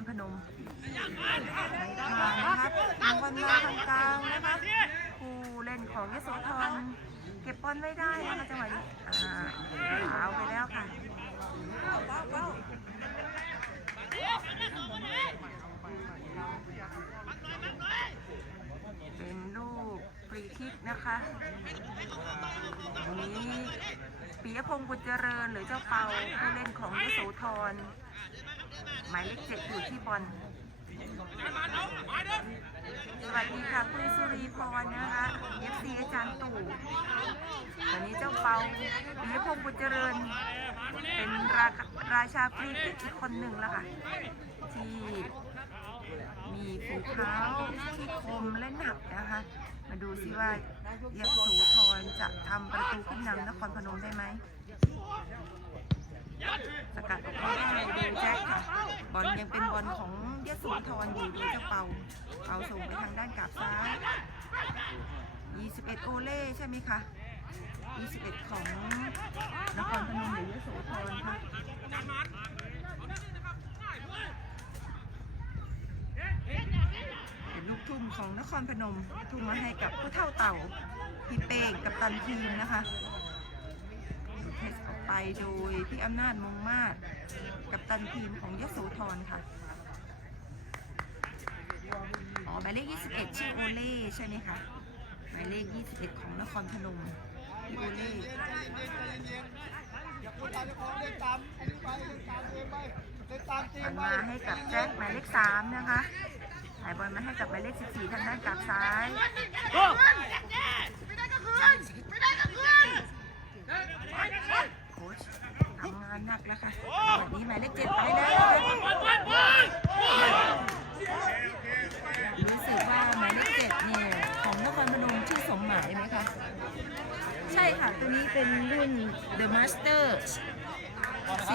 รพนมนทางนะคะทางบอลมาทางกลางนะคะผู้เล่นของยโสธรเก็บบอลไม่ได้นะคะจังหวะนี้อ่าเอาไปแล้วค่ะเป็นลูกฟรีคิกนะคะนี้ปิยพงศ์บุญเจริญหรือเจ้าเปาผู้เล่นของยโสธร หมายเลขเจ็ดอยู่ที่บอลสวัสดีค่ะคุณสุรีพรนะคะ FC อาจารย์ตู่วันนี้เจ้าเปาปิยพงศ์บุญเจริญ เป็นราราชาฟรีคิกอีกคนหนึ่งแล้วค่ะ ที่มีฝีเท้าที่คมและหนักนะคะ มาดูซิว่ายโสธรจะทำประตูขึ้นนำนครพนมได้ไหมสกัดออกมาได้ดูแจ็คค่ะ บอลยังเป็นบอลของยโสธรอยู่ดูเจ้าเปาเปาส่งไปทางด้านกลับซ้าย 21 โอเล่ใช่ไหมคะ21 ของนครพนมหรือยโสธรค่ะเป็นลูกทุ่มของนครพนมทุ่มมาให้กับผู้เท่าเต่าพี่เป้งกับตันทีมนะคะเทสออกไปโดยพี่อำนาจมงมาศ กับตันทีมของยโสธรค่ะ อ๋อหมายเลข 21 ชื่อโอเล่ใช่ไหมคะ หมายเลข 21 ของนครพนมพี่โอเล่อย่าพูดตามเจ้าของเล่นตามอันนี้ไปเล่นตามเองไปเล่นตามทีมาให้กับแจ็คหมายเลข 3 นะคะถ่ายบอลมาให้กับหมายเลข 14 ทางด้านกลับซ้าย โค้ชทำงานหนักแล้วค่ะวันนี้หมายเลขเจ็ดไปแล้วนะคะรู้สึกว่าหมายเลขเจ็ดเนี่ยของนครพนมชื่อสมหมายไหมคะ ใช่ค่ะ ตัวนี้เป็นรุ่น The Master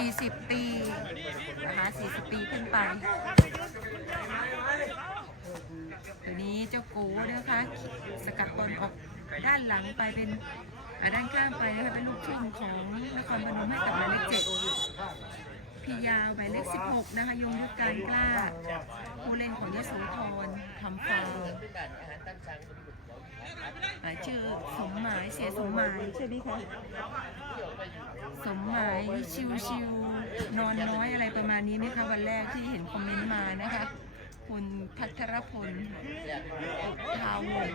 40 ปีนะคะ40 ปีขึ้นไปตัวนี้เจ้าก้นะคะ สกัดบอลออกด้านหลังไปเป็นด้านข้างไปนะคะเป็นลูกทุ่งของนครพนมให้กับหมายเลขเจ็ดพี่ยาวหมายเลข16นะคะยงยุทธการกล้าผู้เล่นของยโสธรทำฟาวล์ ชื่อสมหมายเสียสมหมายใช่ไหมคะสมหมายชิวชิวนอนน้อยอะไรประมาณนี้ไหมคะวันแรกที่เห็นคอมเมนต์มานะคะคุณพัทรพลทาวง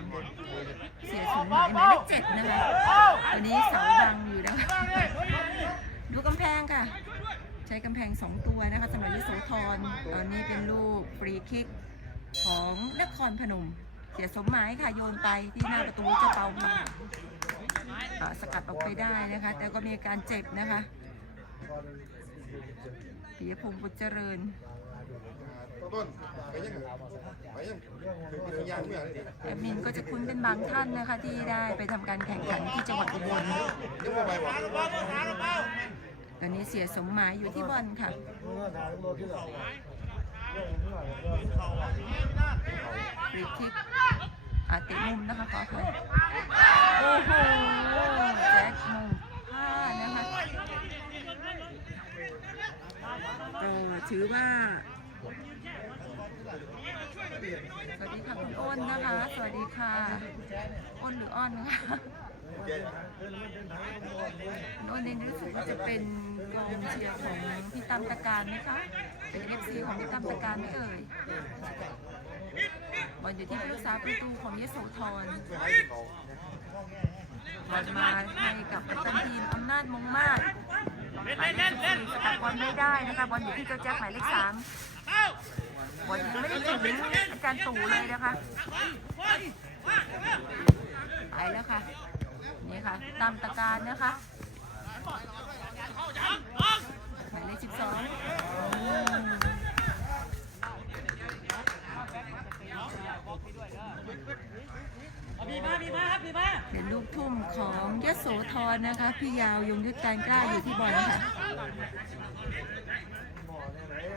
เสียสมหมายหมายเลขเจ็ดนะคะวันนี้เสาบังอยู่นะคะดูกำแพงค่ะ ใช้กำแพงสองตัวนะคะสำหรับยโสธรตอนนี้เป็นลูกฟรีคิกของนครพนม เสียสมหมายค่ะโยนไปที่หน้าประตูเจ้าเปาค่ะอ่าสกัดออกไปได้นะคะ แต่ก็มีอาการเจ็บนะคะปิยพงศ์บุญเจริญต้นไปยังไปยังเป็นยางเมื่อนี่แอดมินก็จะคุ้นเป็นบางท่านนะคะที่ได้ไปทำการแข่งขันที่จังหวัดอุบลตอนนี้เสียสมหมายอยู่ที่บอลค่ะ ฟรีคิกอาตะมุมนะคะขออภัยโอ้โหแจ็คมุมพลาดนะคะก็ถือว่าสวัสดีค่ะคุณอ้นนะคะ สวัสดีค่ะ อ้นหรืออ้อนนะคะ คุณอ้นเองรู้สึกว่าจะเป็นกองเชียร์ของพี่ตั้มตะการไหมคะ เป็นเอฟซีของพี่ตั้มตะการไหมเอ่ยบอลอยู่ที่ผู้รักษาประตูของยโสธรบอลมาให้กับกัปตันทีมอำนาจมงมาศหมายเลข14สกัดบอลไม่ได้นะคะบอลอยู่ที่เจ้าแจ็คหมายเลขสามบอลยังไม่ได้ถึงอาจารย์ตู่เลยนะคะไปแล้วค่ะ นี่ค่ะตามตะการนะคะหมายเลขสิบสองเป็นลูกทุ่มของยโสธรนะคะ พี่ยาวยงยุทธการกล้าอยู่ที่บอลค่ะ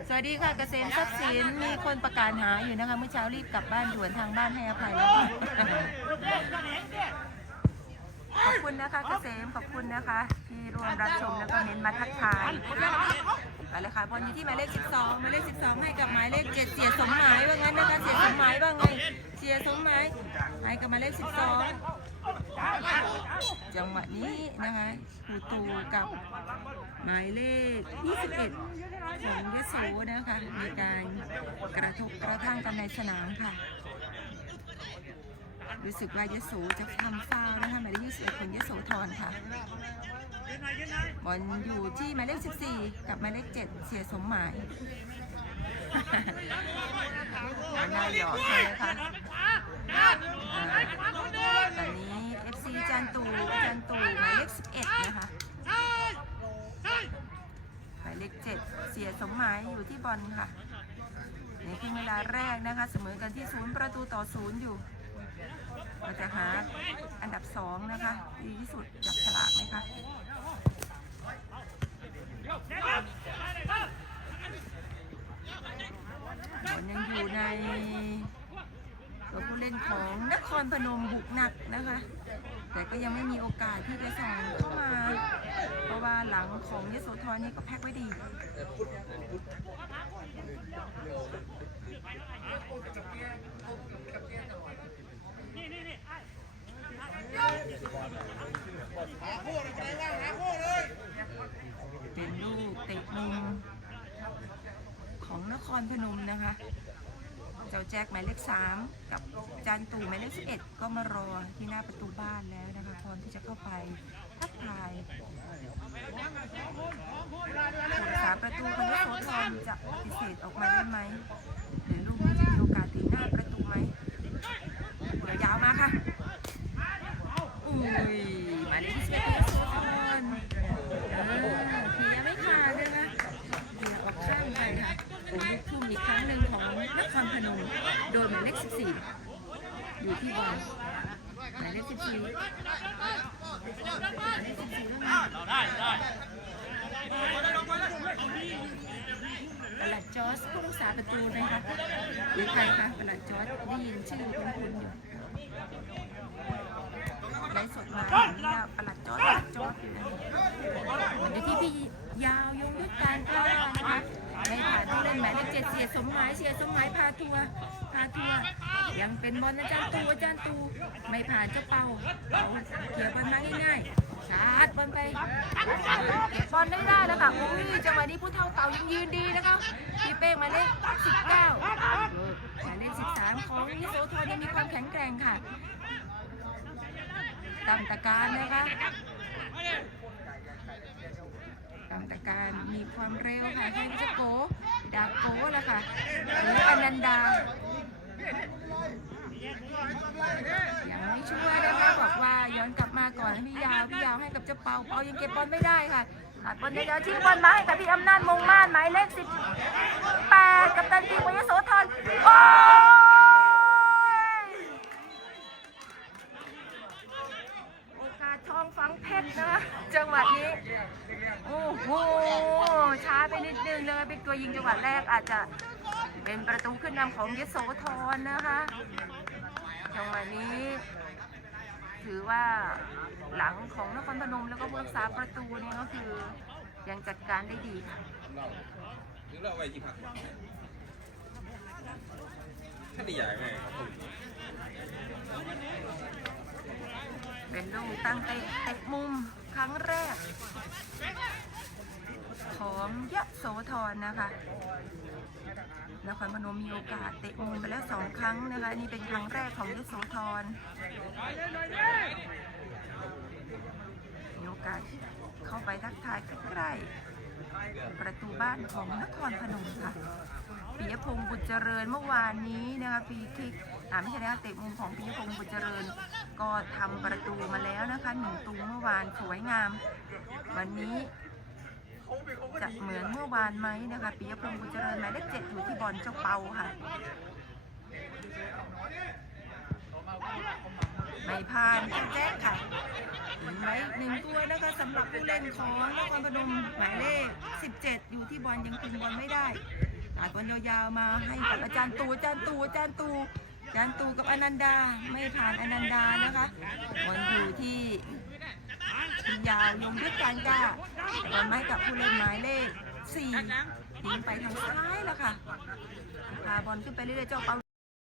สวัสดีค่ะเกษมทรัพย์สินมีคนประกาศหาอยู่นะคะ เมื่อเช้ารีบกลับบ้านด่วนทางบ้านให้อภัยแล้วค่ะ ขอบคุณนะคะเกษมขอบคุณนะคะ ที่ร่วมรับชมแล้วก็เน้นมาทักทายไปเลยค่ะบอลอยู่ที่หมายเลข 12หมายเลข 12 ให้กับหมายเลข 7 เสียสมหมายว่างั้นนะคะเสียสมหมายว่าไงเสียสมหมายให้กับหมายเลข 12 จังหวะนี้นะคะคูตูกับหมายเลข 21ของยโสนะคะมีการกระทบกระทั่งกันในสนามค่ะ รู้สึกว่ายโสจะทำฟาวนะคะหมายเลข21ของยโสธรค่ะบอลอยู่ที่หมายเลข14กับหมายเลข7เสียสมหมายน่าหยอกเลยค่ะอ่าตอนนี้ FC จันตูจันตูหมายเลข11นะคะหมายเลข7เสียสมหมายอยู่ที่บอลค่ะในครึ่งเวลาแรกนะคะ เสมอกันที่ศูนย์ประตูต่อศูนย์อยู่ เราจะหาอันดับ2นะคะ ดีที่สุดจับฉลากไหมคะบอลยังอยู่ในตัวผู้เล่นของนครพนมบุกหนักนะคะ แต่ก็ยังไม่มีโอกาสที่จะส่งเข้ามา เพราะว่าหลังของยโสธรนี่ก็แพ็กไว้ดี เป็นลูกเตะมุมของนครพนมนะคะ เจ้าแจ็คหมายเลขสามกับจานตู่หมายเลขสิบเอ็ดก็มารอที่หน้าประตูบ้านแล้วนะคะพร้อมที่จะเข้าไปทักทายผู้รักษาประตูคนยโสธรจะปฏิเสธออกมาได้ไหมหรือลูกจะมีโอกาสถึงหน้าประตูไหมยวยาวมาค่ะ อุ้ยหมายเลขที่สิบเอ็ดยโสธรเออเคลียไม่ขาดเลยนะเคลียออกข้างไปค่ะเป็นลูกทุ่มอีกครั้งหนึ่งของนครพนมโดยหมายเลข14อยู่ที่บอลหมายเลข14หมายเลข14แล้วไงประหลัดจอร์จผู้รักษาประตูนะคะหรือใครคะประหลัดจอร์จได้ยินชื่อคุ้นๆอยู่ มาเห็นยาวประหลัดจอร์จประหลัดจอร์จอยู่นะวันนี้ที่พี่ยาวยงด้วยการกล้านะคะในฐานผู้เล่นหมายเลขเจ็ดเสียสมหมายเสียสมหมายพาทัวร์พาทัวร์ยังเป็นบอลอาจารย์ตูอาจารย์ตูไม่ผ่านเจ้าเป่าเป่าเขี่ยบอลมาง่ายๆชาร์จบอลไปเก็บบอลได้ได้แล้วค่ะอุ้ยจังหวะนี้ผู้เท่าเก่ายังยืนดีนะคะพี่เป้งมาเลขสิบเก้าหมายเลขสิบสามของนิโสธรยังมีความแข็งแกร่งค่ะ ตามตะการนะคะตามตะการมีความเร็วค่ะให้พิจโกดาโกแล้วค่ะหรืออนันดายังไม่ชัวร์นะคะบอกว่าย้อนกลับมาก่อนพี่ยาวพี่ยาวให้กับเจ้าเปาเปายังเก็บบอลไม่ได้ค่ะตัดบอลยาวที่บอลมาให้กับพี่อำนาจมงมาศหมายเลขสิบแปดกับตันทีมวยโสธรโอ้ยโอกาสทองฝัง เพชรนะจังหวะนี้โอ้โหช้าไปนิดนึงเลยเป็นตัวยิงจังหวะแรกอาจจะเป็นประตูขึ้นนำของยโสธรนะคะจังหวะนี้ ถือว่าหลังของนครพนมแล้วก็ผู้รักษาประตูเนี่ยก็คือยังจัดการได้ดีค่ะหรือเราไว้ที่พักท่าใหญ่ไหม ครับผมเป็นลูกตั้งเตะเตะมุมครั้งแรก ของยะโสธรนะคะนครพนมมีโอกาสเตะมุมไปแล้วสองครั้งนะคะนี่เป็นครั้งแรกของยะโสธรมีโอกาสเข้าไปทักทายใกล้ๆประตูบ้านของนครพนมค่ะปิยพงศ์บุญเจริญเมื่อวานนี้นะคะฟรีคิก อ่าไม่ใช่นะคะเตะมุมของปิยพงศ์บุญเจริญ ก็ทำประตูมาแล้วนะคะหนึ่งตูเมื่อวานสวยงาม วันนี้จะเหมือนเมื่อวานไหมนะคะปิยพงศ์บุญเจริญหมายเลขเจ็ดอยู่ที่บอลเจ้าเปาค่ะ ไม่ผ่านแจ๊คค่ะถึงไว้หนึ่งตัวนะคะสำหรับผู้เล่นของนครพนมหมายเลข 17 อยู่ที่บอลยังคุมบอลไม่ได้สายบอลยาวๆมาให้กับอาจารย์ตูอาจารย์ตูอาจารย์ตู งาจารตูกับอนันดาไม่ผ่านอนันดานะคะบอลอยู่ที่ยาวลงด้วยการก้าบอลไม้กับผู้เล่นหมายเลขสี่ยิงไปทางซ้ายแล้วค่ะพาบอลขึ้นไปเรื่อยๆเจ้าเปา